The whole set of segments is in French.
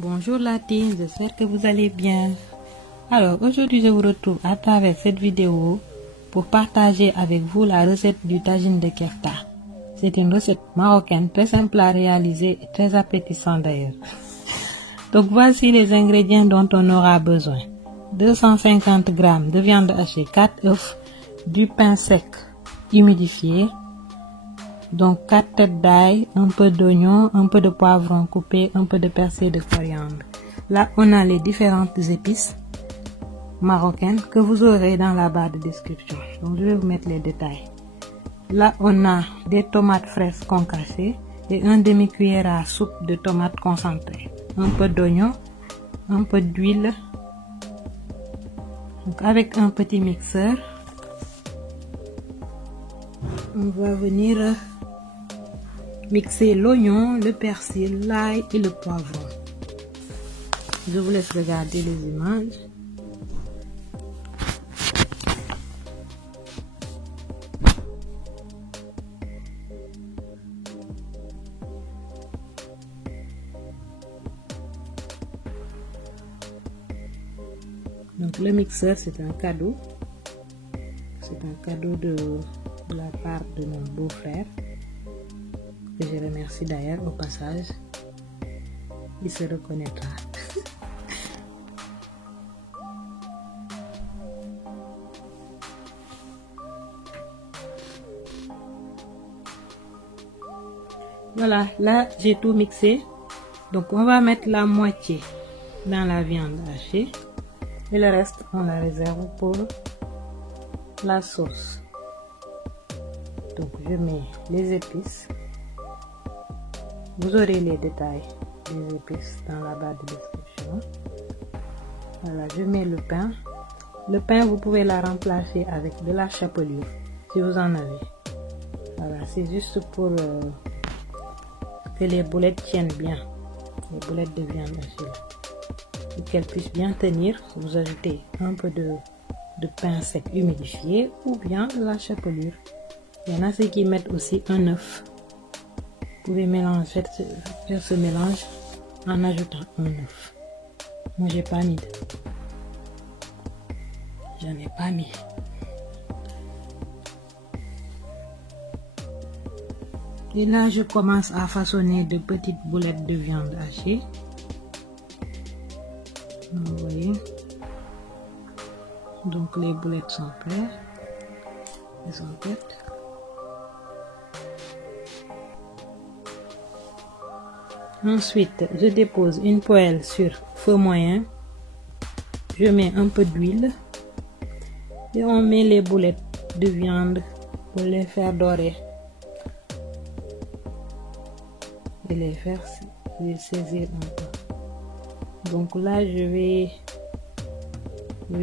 Bonjour la team, j'espère que vous allez bien. Alors aujourd'hui je vous retrouve à travers cette vidéo pour partager avec vous la recette du tagine de kefta. C'est une recette marocaine très simple à réaliser et très appétissante d'ailleurs. Donc voici les ingrédients dont on aura besoin. 250 g de viande hachée, 4 œufs, du pain sec humidifié, donc 4 têtes d'ail, un peu d'oignon, un peu de poivron coupé, un peu de persil de coriandre. Là, on a les différentes épices marocaines que vous aurez dans la barre de description. Donc, je vais vous mettre les détails. Là, on a des tomates fraîches concassées et un demi-cuillère à soupe de tomates concentrées. Un peu d'oignon, un peu d'huile. Donc, avec un petit mixeur, on va venir mixer l'oignon, le persil, l'ail et le poivron. Je vous laisse regarder les images. Donc le mixeur, c'est un cadeau. C'est un cadeau de la part de mon beau-frère, que je remercie d'ailleurs au passage. Il se reconnaîtra. Voilà, là j'ai tout mixé. Donc on va mettre la moitié dans la viande hachée et le reste on la réserve pour la sauce. Donc je mets les épices. Vous aurez les détails des épices dans la barre de description. Voilà, je mets le pain. Le pain, vous pouvez la remplacer avec de la chapelure si vous en avez. Voilà, c'est juste pour que les boulettes tiennent bien, les boulettes de viande hachée, pour qu'elles puissent bien tenir. Vous ajoutez un peu de pain sec humidifié ou bien de la chapelure. Il y en a ceux qui mettent aussi un œuf. Vous pouvez mélanger, faire ce mélange en ajoutant un œuf. Moi j'ai pas mis. J'en ai pas mis. Et là je commence à façonner de petites boulettes de viande hachée. Vous voyez. Donc les boulettes sont prêtes. Elles sont prêtes. Ensuite, je dépose une poêle sur feu moyen. Je mets un peu d'huile et on met les boulettes de viande pour les faire dorer et les faire saisir un peu. Donc là, je vais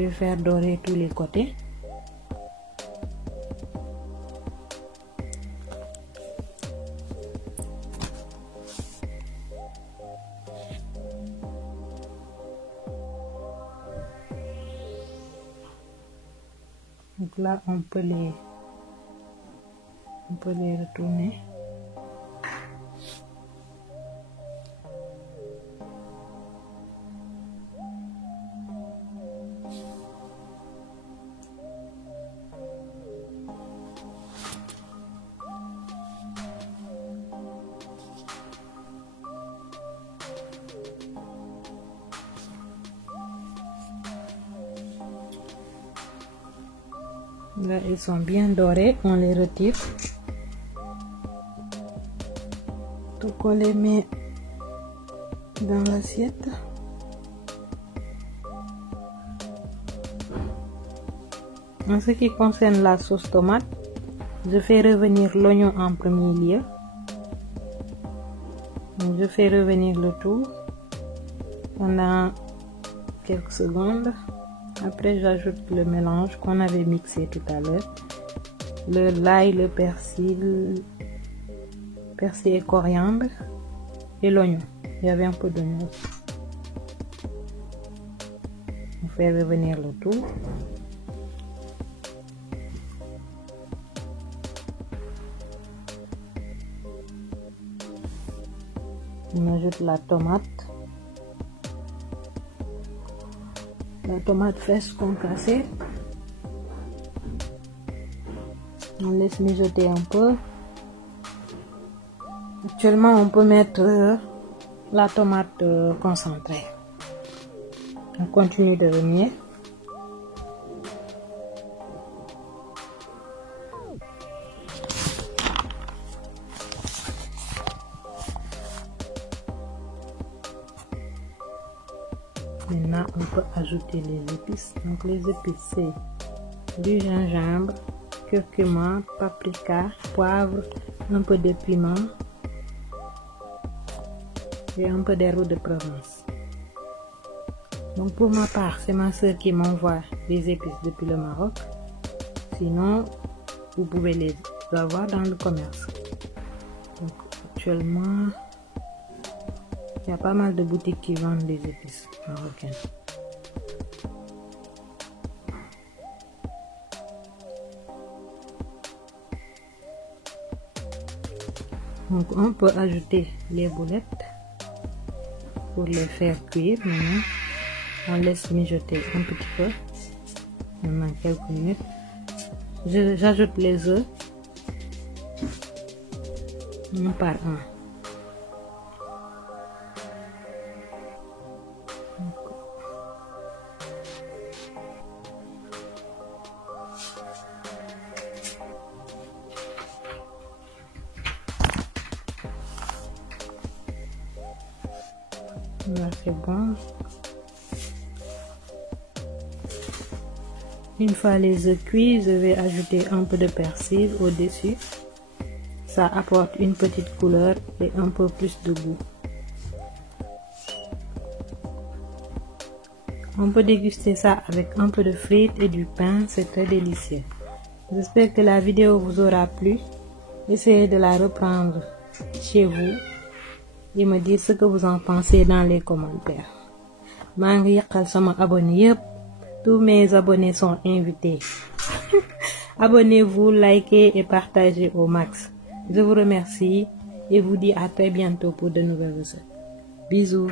faire dorer tous les côtés. Donc là, on peut les retourner. Là, ils sont bien dorés, on les retire. Donc, on les met dans l'assiette. En ce qui concerne la sauce tomate, je fais revenir l'oignon en premier lieu. Donc, je fais revenir le tout pendant quelques secondes. Après, j'ajoute le mélange qu'on avait mixé tout à l'heure. L'ail, le persil et coriandre et l'oignon. Il y avait un peu d'oignon. On fait revenir le tout. On ajoute la tomate. la tomate fraîche concassée. On laisse mijoter un peu. Actuellement, on peut mettre la tomate concentrée. On continue de remuer. Maintenant, on peut ajouter les épices. Donc, les épices, c'est du gingembre, curcuma, paprika, poivre, un peu de piment et un peu d'herbe de Provence. Donc, pour ma part, c'est ma soeur qui m'envoie les épices depuis le Maroc. Sinon, vous pouvez les avoir dans le commerce. Donc, actuellement, il y a pas mal de boutiques qui vendent des épices marocaines. Donc on peut ajouter les boulettes pour les faire cuire. Maintenant, on laisse mijoter un petit peu. Maintenant quelques minutes. J'ajoute les œufs un par un. Là, c'est bon. Une fois les œufs cuits, je vais ajouter un peu de persil au-dessus. Ça apporte une petite couleur et un peu plus de goût. On peut déguster ça avec un peu de frites et du pain, c'est très délicieux. J'espère que la vidéo vous aura plu. Essayez de la reprendre chez vous et me dire ce que vous en pensez dans les commentaires. maa ngi yàqal sama abonné yépp. Tous mes abonnés sont invités. Abonnez-vous, likez et partagez au max. Je vous remercie et vous dis à très bientôt pour de nouvelles recettes. Bisous.